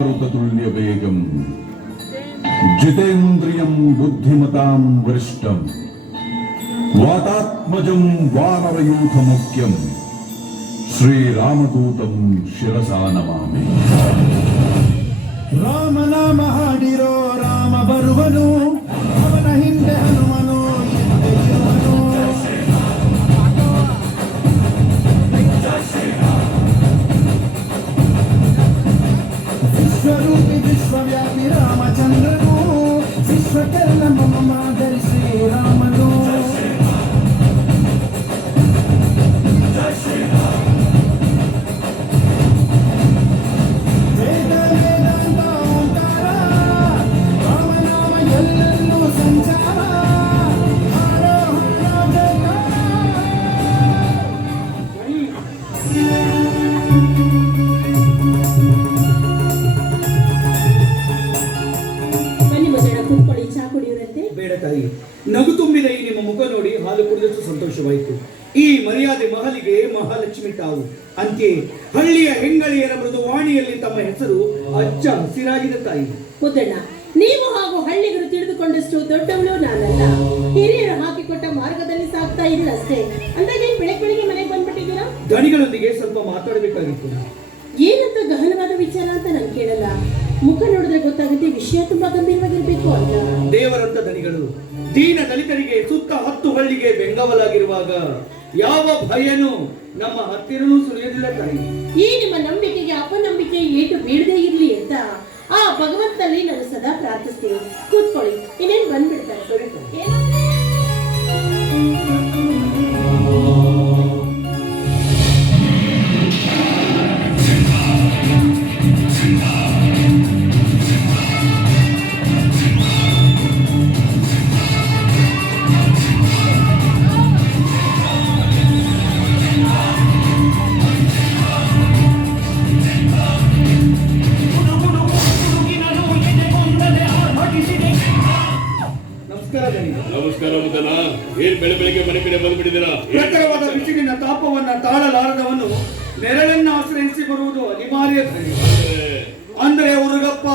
तुल्यवेगम् जितेन्द्रियं बुद्धिमतां वरिष्ठम् वातात्मजं वानरयूथमुख्यम् श्रीरामदूतं शिरसा नमामि ರಾಮನಾಮ ಹಾಡಿರೋ ರಾಮ ಬರುವನು ಅವನ ಹಿಂದೆ ಹನುಮನು Tell them, Mama. ಹಾಲು ಸಂತೋಷವಾಯಿತು. ಈ ಮರ್ಯಾದೆ ಮಹಲಿಗೆ ಮಹಾಲಕ್ಷ್ಮಿ ತಾವು ಅಂತೆಯೇ ಹಳ್ಳಿಯ ಹೆಂಗಳಿಯರ ಮೃದುವಾಣಿಯಲ್ಲಿ ತಮ್ಮ ಹೆಸರು ಅಚ್ಚ ಹಸಿರಾಗಿದೆ ತಾಯಿ. ಮುದ್ದಣ್ಣ ನೀವು ಹಾಗೂ ಹಳ್ಳಿಗರು ತಿಳಿದುಕೊಂಡಷ್ಟು ದೊಡ್ಡವಳು ನಾನಲ್ಲ. ಹಿರಿಯರು ಹಾಕಿಕೊಟ್ಟ ಮಾರ್ಗದಲ್ಲಿ ಸಾಗ್ತಾ ಇದ್ದೀರ ಅಷ್ಟೇ. ಅಂದಾಗೆ ಬೆಳಗ್ಗೆ ಬೆಳಿಗ್ಗೆ ಮನೆಗೆ ಬಂದ್ಬಿಟ್ಟಿದ್ದೀರಾ? ದಣಿಗಳೊಂದಿಗೆ ಸ್ವಲ್ಪ ಮಾತಾಡಬೇಕಾಗಿತ್ತು. ಏನಂತ ಗಹನವಾದ ವಿಚಾರ ಅಂತ ನಾನು ಕೇಳಲ್ಲ. ಮುಖ ನೋಡಿದ್ರೆ ಗೊತ್ತಾಗುತ್ತೆ ವಿಷಯ ತುಂಬಾ ಗಂಭೀರವಾಗಿರ್ಬೇಕು ಅಂತ. ದೇವರಂತ ದನಿಗಳು ದೀನ ದಲಿತರಿಗೆ ಸುತ್ತ ಹತ್ತು ಹಳ್ಳಿಗೆ ಬೆಂಗಾವಲಾಗಿರುವಾಗ ಯಾವ ಭಯನೂ ನಮ್ಮ ಹತ್ತಿರನೂ ಸುಳಿಯೋದಿಲ್ಲ ತಾಯಿ. ಈ ನಿಮ್ಮ ನಂಬಿಕೆಗೆ ಅಪನಂಬಿಕೆ ಏಟು ಬೀಳದೆ ಇರಲಿ ಅಂತ ಆ ಭಗವಂತನಲ್ಲಿ ನಾನು ಸದಾ ಪ್ರಾರ್ಥಿಸ್ತೀನಿ. ಕೂತ್ಕೊಳ್ಳಿ ಇನ್ನೇನು ಬಂದ್ಬಿಡ್ತಾರೆ? ಸರಿ ನಮಸ್ಕಾರ ಮುದ್ದನ ಏನ್ ಬೆಳೆ ಬೆಳಿಗ್ಗೆ ಮನೆ ಕಡೆ ಬಂದ್ಬಿಟ್ಟಿದ್ದೀರಾ? ಎತ್ತರವಾದ ಬಿಸಿಲಿನ ತಾಪವನ್ನ ತಾಳಲಾರದವನು ನೆರಳನ್ನ ಆಶ್ರಯಿಸಿ ಬರುವುದು ಅನಿವಾರ್ಯ. ಅಂದ್ರೆ? ಉರುಗಪ್ಪ.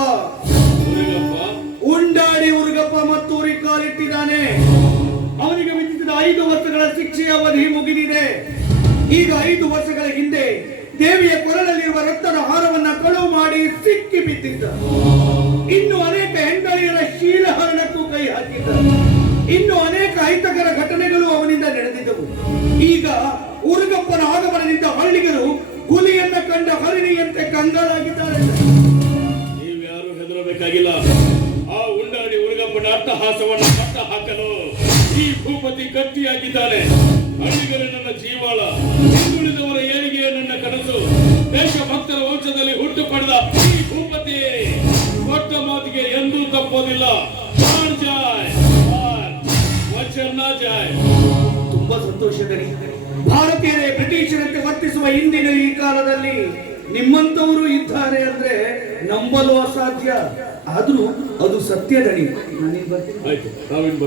ಉಂಡಾಡಿ ಉರುಗಪ್ಪ ಮತ್ತು ಕಾಲಿಟ್ಟಿದ್ದಾನೆ. ಅವನಿಗೆ ವಿಧಿಸಿದ ಐದು ವರ್ಷಗಳ ಶಿಕ್ಷೆಯ ಅವಧಿ ಮುಗಿದಿದೆ. ಈಗ ಐದು ವರ್ಷಗಳ ಹಿಂದೆ ದೇವಿಯ ಕೊರಳಲ್ಲಿರುವ ರಕ್ತದ ಹಾರವನ್ನ ಕಳುವು ಮಾಡಿ ಸಿಕ್ಕಿ ಬಿದ್ದಿದ್ದ. ಇನ್ನು ಅನೇಕ ಹೆಂಡಳಿಯರ ಶೀಲಹರಣಕ್ಕೂ ಕೈ ಹಾಕಿದ್ದ. ಇನ್ನು ಅನೇಕ ಅಹಿತಕರ ಘಟನೆಗಳು ಅವನಿಂದ ನಡೆದಿದ್ದವು. ಈಗ ಉರುಗಪ್ಪನ ಆಗಮನದಿಂದ ಹಳ್ಳಿಗರು ಹುಲಿಯನ್ನ ಕಂಡ ಹರಿಣಿಯಂತೆ ಕಂಗಾಲಾಗಿದ್ದಾರೆ. ನೀವ್ಯಾರು ಹೆದರಬೇಕಾಗಿಲ್ಲ. ಆ ಉಂಡಾಡಿ ಉರುಗಪ್ಪನ ಅರ್ಥಹಾಸವನ್ನು ಕಟ್ಟ ಹಾಕಲು ಈ ಭೂಪತಿ ಗಟ್ಟಿಯಾಗಿದ್ದಾನೆ. ಹಳ್ಳಿಗರ ನನ್ನ ಜೀವಾಳ, ಹಿಂದುಳಿದವರ ಏಳಿಗೆಯ ನನ್ನ ಕನಸು. ದೇಶಭಕ್ತರ ವಂಶದಲ್ಲಿ ಹುಟ್ಟು ಪಡೆದ ಈ ಭೂಪತಿ, ಕೊಟ್ಟ ಮಾತಿಗೆ ಎಂದೂ ತಪ್ಪೋದಿಲ್ಲ. ಸಂತೋಷದಲ್ಲಿ ಭಾರತೀಯರೇ, ಬ್ರಿಟಿಷರಂತೆ ವರ್ತಿಸುವ ಇಂದಿನ ಈ ಕಾಲದಲ್ಲಿ ನಿಮ್ಮಂತವರು ಇದ್ದಾರೆ ಅಂದ್ರೆ ನಂಬಲು ಅಸಾಧ್ಯ. ಆದ್ರೂ ಅದು ಸತ್ಯದಡಿ. ನಾನೇನ್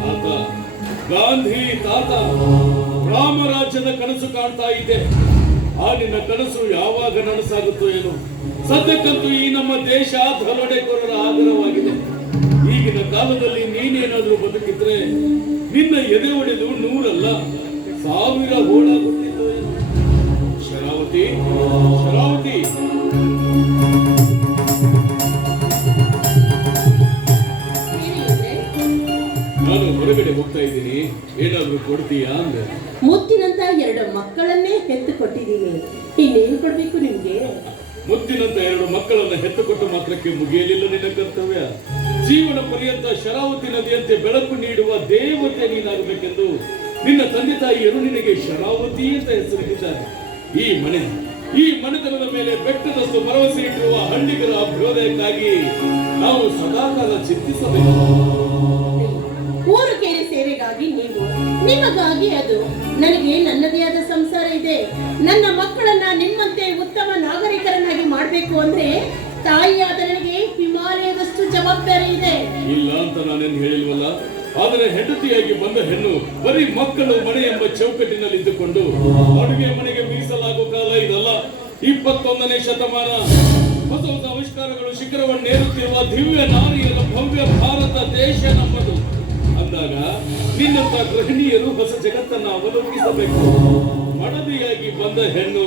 ತಾತ ಗಾಂಧಿ, ತಾತ ರಾಮರಾಜ್ಯದ ಕನಸು ಕಾಣ್ತಾ ಇದ್ದೆ ಆ ನಿನ್ನ ಕನಸು ಯಾವಾಗ ನನಸಾಗುತ್ತೋ ಏನೋ. ಸದ್ಯಕ್ಕಂತೂ ಈ ನಮ್ಮ ದೇಶ ದರೋಡೆಕೋರರ ಆಗರವಾಗಿದೆ. ಈಗಿನ ಕಾಲದಲ್ಲಿ ನೀನೇನಾದ್ರೂ ಬದುಕಿದ್ರೆ ನಿನ್ನ ಎದೆ ಒಡೆದು ನೂರಲ್ಲ, ಸಾವಿರ ಓಡಾಗುತ್ತಿದ್ದೋ ಏನೋ ಶರಾವತಿ ಶರಾವತಿ? ನಾನು ಹೊರಗಡೆ ಹೋಗ್ತಾ ಇದ್ದೀನಿ, ಏನಾದ್ರೂ ಕೊಡ್ತೀಯಾ ಅಂದ್ರೆ ಮುತ್ತಿನಂತ ಎರಡು ಮಕ್ಕಳನ್ನೇ ಹೆತ್ತು ಕೊಟ್ಟಿದ್ದೀನಿ. ಇನ್ನೇನು ಕೊಡ್ಬೇಕು ನಿಮ್ಗೆ? ಮುತ್ತಿನಂತ ಎರಡು ಮಕ್ಕಳನ್ನ ಹೆತ್ತುಕೊಟ್ಟು ಮಾತ್ರಕ್ಕೆ ಮುಗಿಯಲಿಲ್ಲ ನಿನ್ನ ಕರ್ತವ್ಯ. ಜೀವನ ಪರ್ಯಂತ ಶರಾವತಿ ನದಿಯಂತೆ ಬೆಳಕು ನೀಡುವ ದೇವತೆ ನೀನಾಗಬೇಕೆಂದು ನಿನ್ನ ತಂದೆ ತಾಯಿಯರು ನಿನಗೆ ಶರಾವತಿ ಅಂತ ಹೆಸರಿಟ್ಟಿದ್ದಾರೆ. ಈ ಮನೆ, ಈ ಮನೆತನದ ಮೇಲೆ ಬೆಟ್ಟದಷ್ಟು ಭರವಸೆ ಇಟ್ಟಿರುವ ಹಳ್ಳಿಗರ ಅಭ್ಯೋದಯಕ್ಕಾಗಿ ನಾವು ಸದಾಕಾಲ ಚಿಂತಿಸಬೇಕು. ಊರು ಕೇರಿ ಸೇವೆಗಾಗಿ ನೀವು, ನಿಮಗಾಗಿ ಅದು. ನನಗೆ ನನ್ನದೇ ಆದ ಸಂಸಾರ ಇದೆ. ನನ್ನ ಮಕ್ಕಳನ್ನ ನಿಮ್ಮಂತೆ ಉತ್ತಮ ನಾಗರಿಕರನ್ನಾಗಿ ಮಾಡಬೇಕು ಅಂದ್ರೆ ತಾಯಿಯಾದ ನನಗೆ ಹಿಮಾಲಯದಷ್ಟು ಜವಾಬ್ದಾರಿ ಇದೆ. ಇಲ್ಲ ಅಂತ ನಾನೇನು ಹೇಳಿಲ್ವಲ್ಲ? ಆದರೆ ಹೆಂಡತಿಯಾಗಿ ಬಂದ ಹೆಣ್ಣು ಬರೀ ಮಕ್ಕಳು ಮನೆ ಎಂಬ ಚೌಕಟ್ಟಿನಲ್ಲಿ ಇದ್ದುಕೊಂಡು ಅಡುಗೆ ಮನೆಗೆ ಮೀಸಲಾಗುವ ಕಾಲ ಇದಲ್ಲ. ಇಪ್ಪತ್ತೊಂದನೇ ಶತಮಾನ. ಹೊಸ ಹೊಸ ಆವಿಷ್ಕಾರಗಳು ಶಿಖರವನ್ನೇರುತ್ತಿರುವ ದಿವ್ಯ ನಾರಿಯರ ಭವ್ಯ ಭಾರತ ದೇಶ ನಮ್ಮದು. ಅಂದಾಗ ನಿನ್ನಂತ ಗೃಹಿಣಿಯರು ಹೊಸ ಜಗತ್ತನ್ನ ಅವಲೋಕಿಸಬೇಕು. ಮಡದಿಯಾಗಿ ಬಂದ ಹೆಣ್ಣು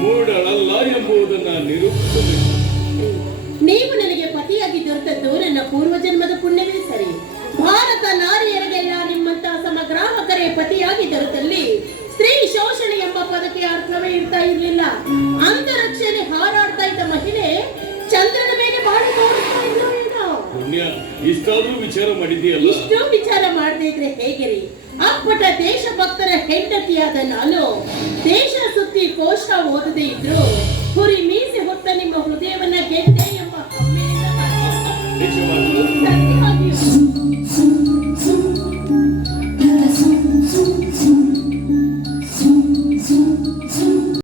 ಮೂಡಳಲ್ಲ. ಎಂಬುದನ್ನ ನಿರೂಪಿಸಬೇಕು. ನೀವು ನನಗೆ ಪತಿಯಾಗಿ ದೊರೆತದ್ದು ನನ್ನ ಪೂರ್ವಜನ್ಮದ ಪುಣ್ಯವೇ ಸರಿ. ಭಾರತ ನಾರಿಯರಿಗೆಲ್ಲ ನಿಮ್ಮಂತಹ ಸಮಗ್ರಾಹಕರೇ ಪತಿಯಾಗಿ ದೊರೆತಲ್ಲಿ ಸ್ತ್ರೀ ಶೋಷಣೆ ಎಂಬ ಪದಕ್ಕೆ ಅರ್ಥವೇ ಇರ್ತಾ ಇರಲಿಲ್ಲ. ಅಂತರಿಕ್ಷದಲ್ಲಿ ಹಾರಾಡ್ತಾ ಇದ್ದ ಮಹಿಳೆ ಚಂದ್ರನ ಮೇಲೆ ಬಾಳು ತೋರಿಸ್ತಾ ಪುಣ್ಯ ಇಷ್ಟಾದ್ರೂ ವಿಚಾರ ಮಾಡಿದೆಯಲ್ಲ ಇಷ್ಟು ವಿಚಾರ ಮಾಡದೇ ಇದ್ರೆ ಹೇಗೆ ರೀ ಅಪ್ಪಟ ದೇಶಭಕ್ತರ ಹೆಂಡತಿಯಾದ ನಾನು ದೇಶ ಸುತ್ತಿ ಕೋಶ ಓದದೇ ಇದ್ರು. ಗುರಿ ಮೀಸಿ ಹೊತ್ತ ನಿಮ್ಮ ಹೃದಯವನ್ನ ಗೆದ್ದೆ